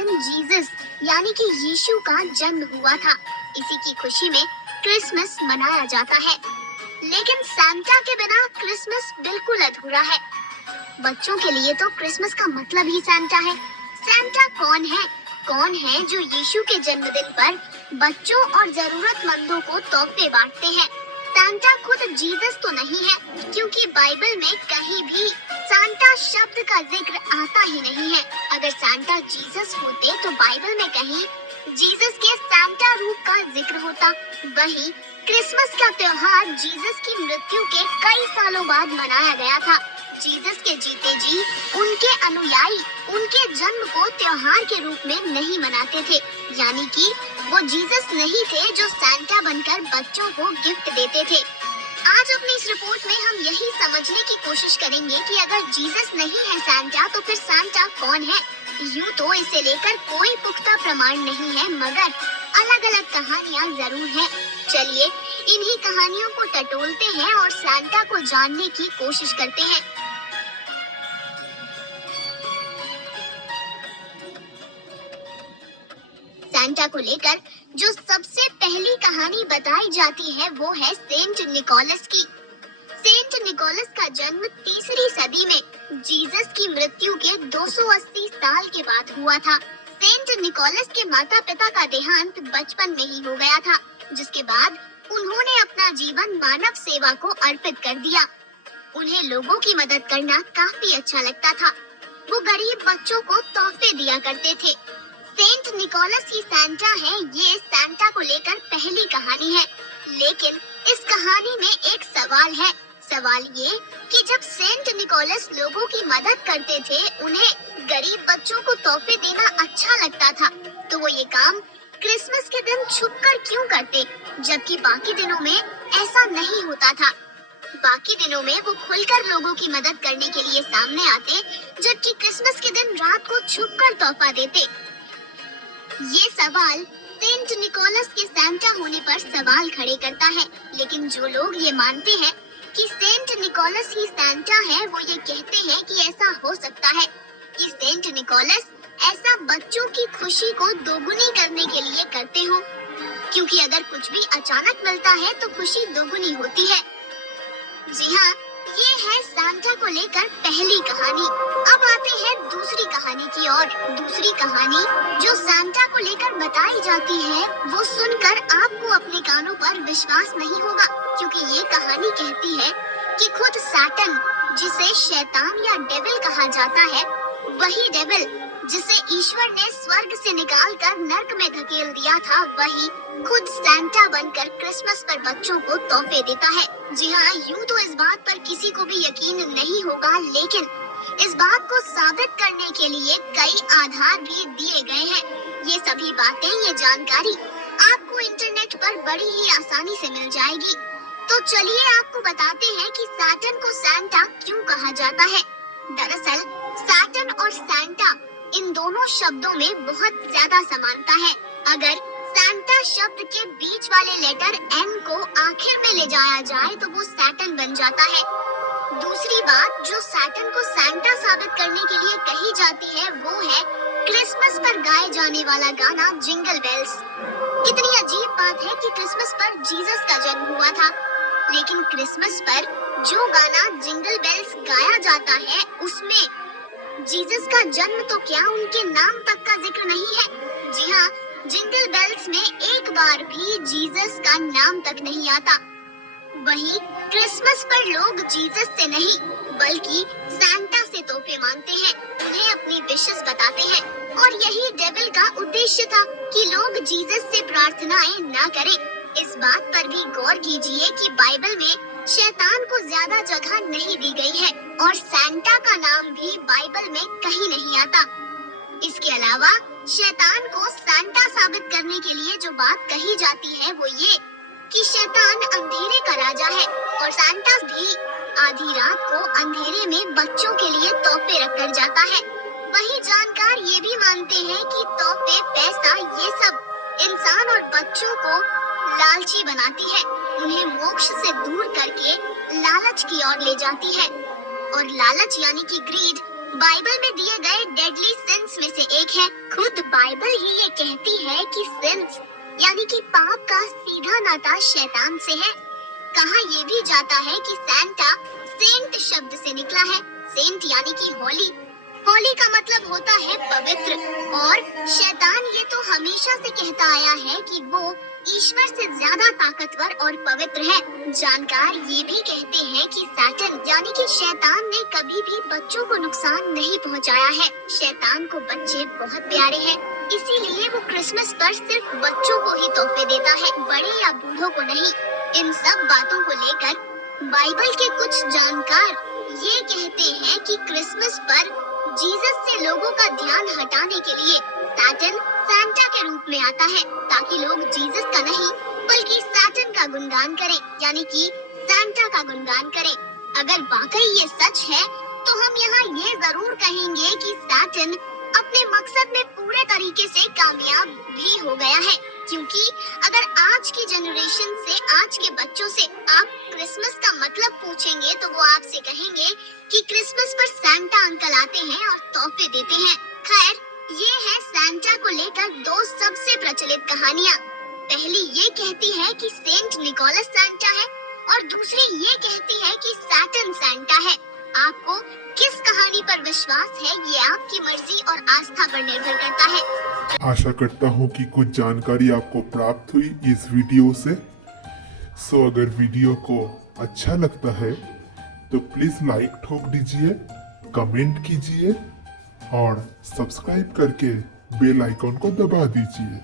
दिन जीसस यानी कि यीशु का जन्म हुआ था। इसी की खुशी में क्रिसमस मनाया जाता है। लेकिन सांता के बिना क्रिसमस बिल्कुल अधूरा है। बच्चों के लिए तो क्रिसमस का मतलब ही सांता है। सांता कौन है? कौन है जो यीशु के जन्मदिन पर बच्चों और जरूरतमंदों को तोहफे बांटते हैं? सांता खुद जीसस तो नहीं है, क्योंकि बाइबल में कहीं भी सांता शब्द का जिक्र आता ही नहीं है। अगर सांता जीसस होते तो बाइबल में कहीं जीसस के सांता रूप का जिक्र होता। वहीं क्रिसमस का त्योहार जीसस की मृत्यु के कई सालों बाद मनाया गया था। जीसस के जीते जी उनके अनुयायी उनके जन्म को त्योहार के रूप में नहीं मनाते थे, यानी कि वो जीसस नहीं थे जो सांता बनकर बच्चों को गिफ्ट देते थे। आज अपनी इस रिपोर्ट में हम यही समझने की कोशिश करेंगे कि अगर जीसस नहीं है सांता तो फिर सांता कौन है। यूँ तो इसे लेकर कोई पुख्ता प्रमाण नहीं है, मगर अलग अलग कहानियाँ जरूर हैं। चलिए इन्हीं कहानियों को टटोलते हैं और सांता को जानने की कोशिश करते हैं। सांता को लेकर जो सबसे पहली कहानी बताई जाती है वो है सेंट निकोलस की। सेंट निकोलस का जन्म तीसरी सदी में जीसस की मृत्यु के 280 साल के बाद हुआ था। सेंट निकोलस के माता पिता का देहांत बचपन में ही हो गया था, जिसके बाद उन्होंने अपना जीवन मानव सेवा को अर्पित कर दिया। उन्हें लोगों की मदद करना काफी अच्छा लगता था। वो गरीब बच्चों को तोहफे दिया करते थे। सेंट निकोलस ही सांता है, ये सांता को लेकर पहली कहानी है। लेकिन इस कहानी में एक सवाल है। सवाल ये कि जब सेंट निकोलस लोगों की मदद करते थे, उन्हें गरीब बच्चों को तोहफे देना अच्छा लगता था, तो वो ये काम क्रिसमस के दिन छुपकर क्यों करते, जबकि बाकी दिनों में ऐसा नहीं होता था। बाकी दिनों में वो खुलकर लोगों की मदद करने के लिए सामने आते, जबकि क्रिसमस के दिन रात को छुपकर तोहफा देते। ये सवाल सेंट निकोलस के सांता होने पर सवाल खड़े करता है। लेकिन जो लोग ये मानते हैं कि सेंट निकोलस ही सांता है, वो ये कहते हैं कि ऐसा हो सकता है कि सेंट निकोलस ऐसा बच्चों की खुशी को दोगुनी करने के लिए करते हो, क्योंकि अगर कुछ भी अचानक मिलता है तो खुशी दोगुनी होती है। जी हाँ, ये है सांता को लेकर पहली कहानी। अब आते हैं दूसरी कहानी की ओर। दूसरी कहानी जो सांता को लेकर बताई जाती है, वो सुनकर आपको अपने कानों पर विश्वास नहीं होगा, क्योंकि ये कहानी कहती है कि खुद सैटन, जिसे शैतान या डेविल कहा जाता है, वही डेविल जिसे ईश्वर ने स्वर्ग से निकालकर नर्क में धकेल दिया था, वही खुद सांता बनकर क्रिसमस पर बच्चों को तोहफे देता है। जी हाँ, यूँ तो इस बात पर किसी को भी यकीन नहीं होगा, लेकिन इस बात को साबित करने के लिए कई आधार भी दिए गए हैं। ये सभी बातें, ये जानकारी आपको इंटरनेट पर बड़ी ही आसानी से मिल जाएगी। तो चलिए आपको बताते हैं कि सैटन को सांता क्यों कहा जाता है। दरअसल सैटन और सांता, इन दोनों शब्दों में बहुत ज्यादा समानता है। अगर सांता शब्द के बीच वाले लेटर एन को आखिर में ले जाया जाए तो वो सैटन बन जाता है। दूसरी बात जो सैटन को सांता साबित करने के लिए कही जाती है, वो है क्रिसमस पर गाए जाने वाला गाना जिंगल बेल्स। कितनी अजीब बात है कि क्रिसमस पर जीसस का जन्म हुआ था, लेकिन क्रिसमस पर जो गाना जिंगल बेल्स गाया जाता है, उसमें जीसस का जन्म तो क्या, उनके नाम तक का जिक्र नहीं है। जी हाँ, जिंगल बेल्स में एक बार भी जीसस का नाम तक नहीं आता। वहीं क्रिसमस पर लोग जीसस से नहीं बल्कि सांता से तोहफे मांगते हैं, उन्हें अपनी विशेस बताते हैं, और यही डेविल का उद्देश्य था कि लोग जीसस से प्रार्थनाएं ना करें। इस बात पर भी गौर कीजिए कि बाइबल में शैतान को ज्यादा जगह नहीं दी गई है, और सांता का नाम भी बाइबल में कहीं नहीं आता। इसके अलावा शैतान को सांता साबित करने के लिए जो बात कही जाती है, वो ये कि शैतान अंधेरे का राजा है, और सांता भी आधी रात को अंधेरे में बच्चों के लिए तोहफे रख कर जाता है। वही जानकार ये भी मानते हैं कि तोहफे, पैसा, ये सब इंसान और बच्चों को लालची बनाती है, उन्हें मोक्ष से दूर करके लालच की ओर ले जाती है। और लालच यानी कि ग्रीड बाइबल में दिए गए डेडली सिंस में से एक है। खुद बाइबल ही ये कहती है कि सिंस यानी कि पाप का सीधा नाता शैतान से है। कहा ये भी जाता है कि सैंटा सेंट शब्द से निकला है। सेंट यानी कि होली। होली का मतलब होता है पवित्र, और शैतान ये तो हमेशा से कहता आया है कि वो ईश्वर से ज्यादा ताकतवर और पवित्र है। जानकार ये भी कहते हैं कि सैटन यानी कि शैतान ने कभी भी बच्चों को नुकसान नहीं पहुंचाया है। शैतान को बच्चे बहुत प्यारे हैं, इसीलिए वो क्रिसमस पर सिर्फ बच्चों को ही तोहफे देता है, बड़े या बूढ़ों को नहीं। इन सब बातों को लेकर बाइबल के कुछ जानकार ये कहते हैं कि क्रिसमस पर जीसस से लोगों का ध्यान हटाने के लिए सैटन सैंटा के रूप में आता है, ताकि लोग जीसस का नहीं बल्कि सैटन का गुणगान करें, यानी कि सैंटा का गुणगान करें। अगर वाकई ये सच है तो हम यहाँ ये जरूर कहेंगे कि सैटन अपने मकसद में पूरे तरीके से कामयाब भी हो गया है, क्योंकि अगर आज की जनरेशन से, आज के बच्चों से आप क्रिसमस का मतलब पूछेंगे तो वो आपसे कहेंगे कि क्रिसमस पर सैंटा अंकल आते हैं और तोहफे देते हैं। खैर, ये है सैंटा को लेकर दो सबसे प्रचलित कहानियाँ। पहली ये कहती है कि सेंट निकोलस सैंटा है और दूसरी ये कहती है कि सैटन सैंटा है। आपको किस कहानी पर विश्वास है ये आपकी मर्जी और आस्था पर निर्भर करता है। आशा करता हूँ कि कुछ जानकारी आपको प्राप्त हुई इस वीडियो से। सो अगर वीडियो को अच्छा लगता है तो प्लीज लाइक ठोक दीजिए, कमेंट कीजिए और सब्सक्राइब करके बेल आइकॉन को दबा दीजिए।